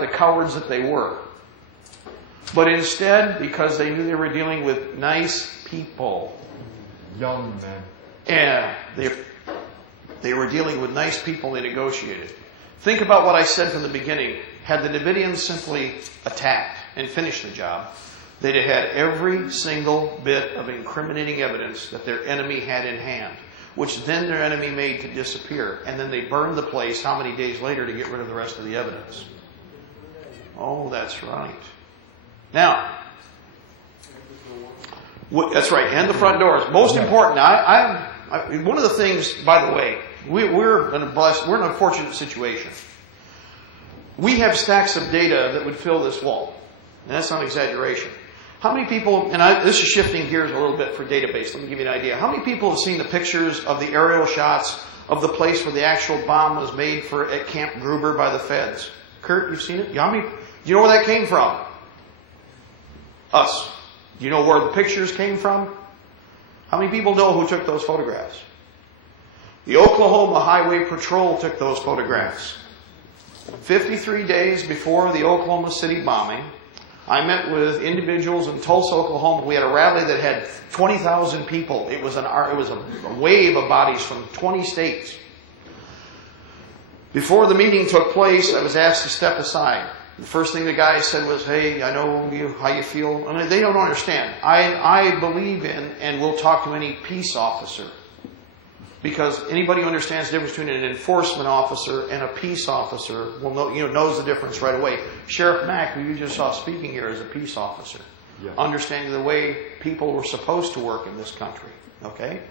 the cowards that they were. But instead, because they knew they were dealing with nice people. Young men. And they were dealing with nice people, they negotiated. Think about what I said from the beginning. Had the Davidians simply attacked and finished the job, they'd have had every single bit of incriminating evidence that their enemy had in hand, which then their enemy made to disappear. And then they burned the place how many days later to get rid of the rest of the evidence? Oh, that's right. Now, that's right, and the front doors. Most important, one of the things, by the way, we're in an unfortunate situation. We have stacks of data that would fill this wall. And that's not an exaggeration. How many people, and this is shifting gears a little bit for database, let me give you an idea. How many people have seen the pictures of the aerial shots of the place where the actual bomb was made at Camp Gruber by the feds? Kurt, you've seen it? Do you know where that came from? Us. Do you know where the pictures came from? How many people know who took those photographs? The Oklahoma Highway Patrol took those photographs. 53 days before the Oklahoma City bombing, I met with individuals in Tulsa, Oklahoma. We had a rally that had 20,000 people. It was a wave of bodies from 20 states. Before the meeting took place, I was asked to step aside. The first thing the guy said was, "Hey, I know how you feel." I mean, they don't understand. I believe in and will talk to any peace officer. Because anybody who understands the difference between an enforcement officer and a peace officer will knows the difference right away. Sheriff Mack, who you just saw speaking here, is a peace officer. Yeah. Understanding the way people were supposed to work in this country. Okay?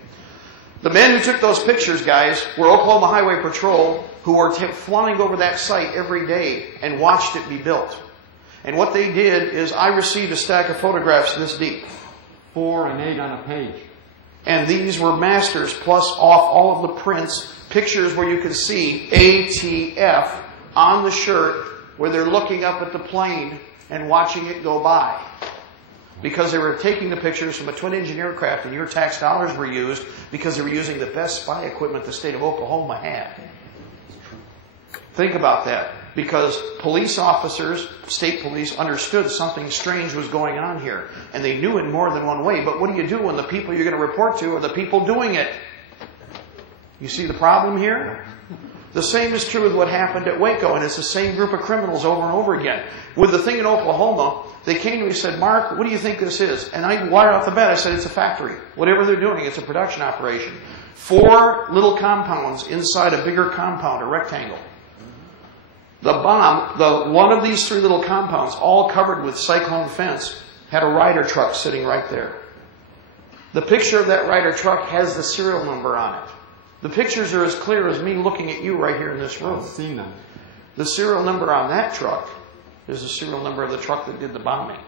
The men who took those pictures, guys, were Oklahoma Highway Patrol, who were flying over that site every day and watched it be built. And what they did is I received a stack of photographs this deep. 4 and 8 on a page. And these were masters, plus off all of the prints, pictures where you could see ATF on the shirt where they're looking up at the plane and watching it go by. Because they were taking the pictures from a twin-engine aircraft and your tax dollars were used because they were using the best spy equipment the state of Oklahoma had. Think about that. Because police officers, state police, understood something strange was going on here. And they knew it more than one way. But what do you do when the people you're going to report to are the people doing it? You see the problem here? The same is true with what happened at Waco. And it's the same group of criminals over and over again. With the thing in Oklahoma, they came to me and said, "Mark, what do you think this is?" And right off the bat, I said, "It's a factory. Whatever they're doing, it's a production operation." 4 little compounds inside a bigger compound, a rectangle. The bomb, one of these 3 little compounds, all covered with cyclone fence, had a Ryder truck sitting right there. The picture of that Ryder truck has the serial number on it. The pictures are as clear as me looking at you right here in this room. I've seen them. The serial number on that truck is the serial number of the truck that did the bombing.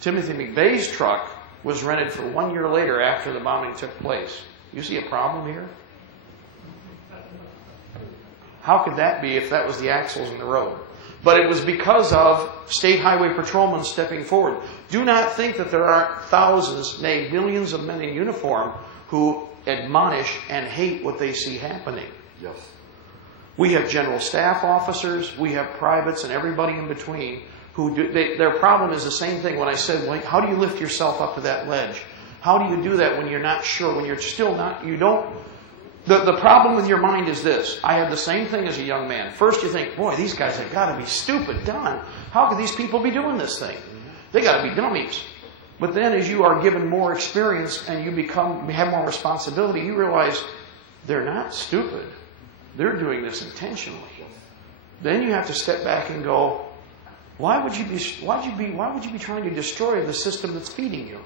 Timothy McVeigh's truck was rented for 1 year later after the bombing took place. You see a problem here? How could that be if that was the axles in the road? But it was because of state highway patrolmen stepping forward. Do not think that there aren't thousands, nay, millions of men in uniform who admonish and hate what they see happening. Yes. We have general staff officers, we have privates, and everybody in between who do. Their problem is the same thing. When I said, well, how do you lift yourself up to that ledge? How do you do that when you're not sure? When you're still not, you don't. The problem with your mind is this. I had the same thing as a young man. First you think, boy, these guys have got to be stupid, Don. How could these people be doing this thing? They got to be dummies. But then as you are given more experience and you have more responsibility, you realize they're not stupid. They're doing this intentionally. Then you have to step back and go, why would you be trying to destroy the system that's feeding you?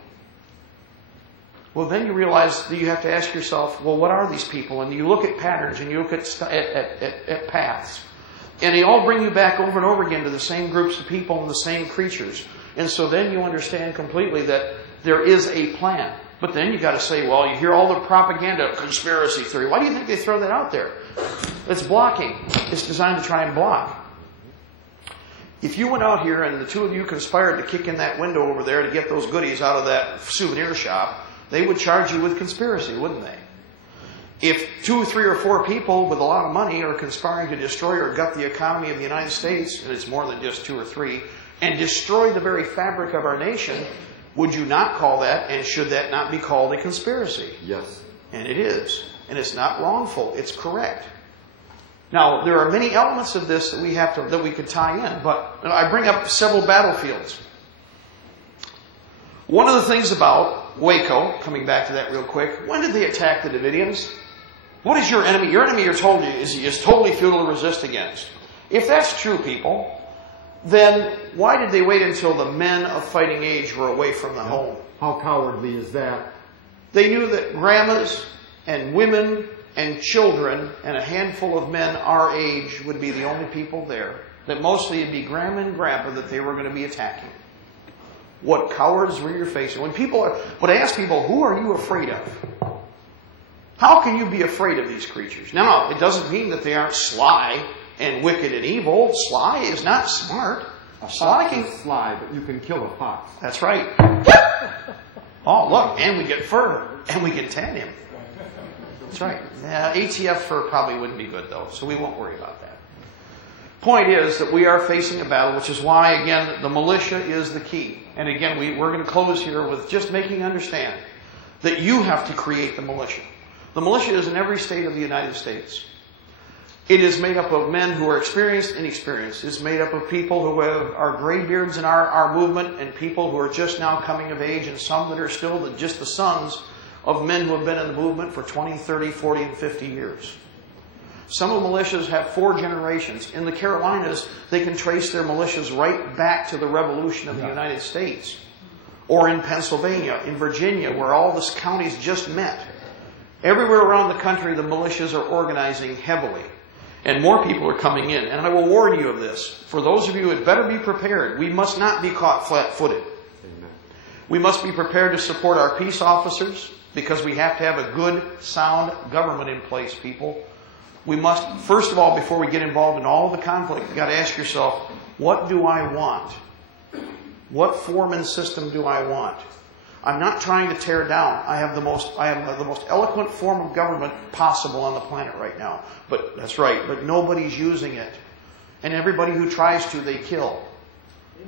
Well, then you realize that you have to ask yourself, well, what are these people? And you look at patterns and you look at paths. And they all bring you back over and over again to the same groups of people and the same creatures. And so then you understand completely that there is a plan. But then you got to say, well, you hear all the propaganda, conspiracy theory. Why do you think they throw that out there? It's blocking. It's designed to try and block. If you went out here and the 2 of you conspired to kick in that window over there to get those goodies out of that souvenir shop, they would charge you with conspiracy, wouldn't they? If 2, 3, or 4 people with a lot of money are conspiring to destroy or gut the economy of the United States, and it's more than just 2 or 3, and destroy the very fabric of our nation, would you not call that, and should that not be called a conspiracy? Yes. And it is. And it's not wrongful. It's correct. Now, there are many elements of this that we could tie in, but I bring up several battlefields. One of the things about Waco, coming back to that real quick, when did they attack the Davidians? What is your enemy? Your enemy, you're told, is totally futile to resist against. If that's true, people, then why did they wait until the men of fighting age were away from the home? How cowardly is that? They knew that grandmas and women and children and a handful of men our age would be the only people there. That mostly it'd be grandma and grandpa that they were going to be attacking. What cowards were you facing? When I ask people, who are you afraid of? How can you be afraid of these creatures? Now, it doesn't mean that they aren't sly and wicked and evil. Sly is not smart. Sly is sly, but you can kill a fox. That's right. Oh, look, and we get fur, and we can tan him. That's right. ATF fur probably wouldn't be good, though, so we won't worry about that. Point is that we are facing a battle, which is why, again, the militia is the key. And again, we're going to close here with just making you understand that you have to create the militia. The militia is in every state of the United States. It is made up of men who are experienced and inexperienced. It's made up of people who are graybeards in our movement and people who are just now coming of age and some that are still just the sons of men who have been in the movement for 20, 30, 40, and 50 years. Some of the militias have 4 generations. In the Carolinas, they can trace their militias right back to the Revolution of the United States. Or in Pennsylvania, in Virginia, where all the counties just met. Everywhere around the country, the militias are organizing heavily. And more people are coming in. And I will warn you of this. For those of you who had better be prepared, we must not be caught flat-footed. We must be prepared to support our peace officers because we have to have a good, sound government in place, people. We must, first of all, before we get involved in all of the conflict, you've got to ask yourself, what do I want? What form and system do I want? I'm not trying to tear down. I have the most eloquent form of government possible on the planet right now. But that's right. But nobody's using it. And everybody who tries to, they kill.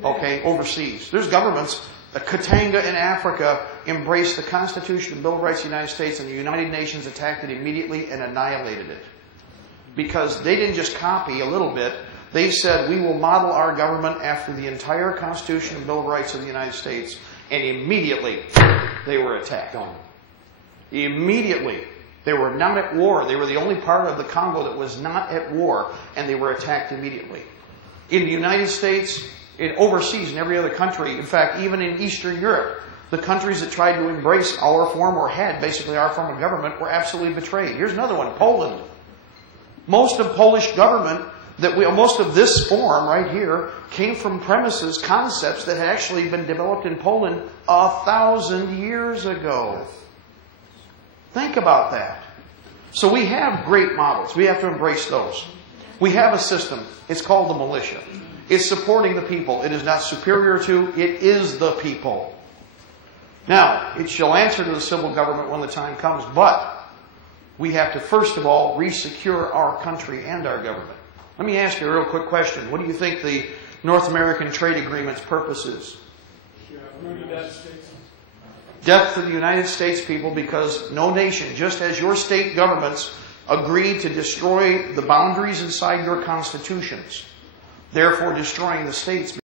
Okay, overseas. There's governments. Katanga in Africa embraced the Constitution and Bill of Rights of the United States, and the United Nations attacked it immediately and annihilated it. Because they didn't just copy a little bit. They said, we will model our government after the entire Constitution and Bill of Rights of the United States. And immediately, they were attacked. Immediately. They were not at war. They were the only part of the Congo that was not at war. And they were attacked immediately. In the United States, overseas, in every other country, in fact, even in Eastern Europe, the countries that tried to embrace our form or had basically our form of government were absolutely betrayed. Here's another one, Poland. Most of Polish government, most of this form right here came from premises, concepts that had actually been developed in Poland 1,000 years ago. Think about that. So we have great models. We have to embrace those. We have a system. It's called the militia. It's supporting the people. It is not superior to, it is the people. Now, it shall answer to the civil government when the time comes, but we have to, first of all, re-secure our country and our government. Let me ask you a real quick question. What do you think the North American Trade Agreement's purpose is? Death to the United States, people, because no nation, just as your state governments agreed to destroy the boundaries inside your constitutions, therefore destroying the states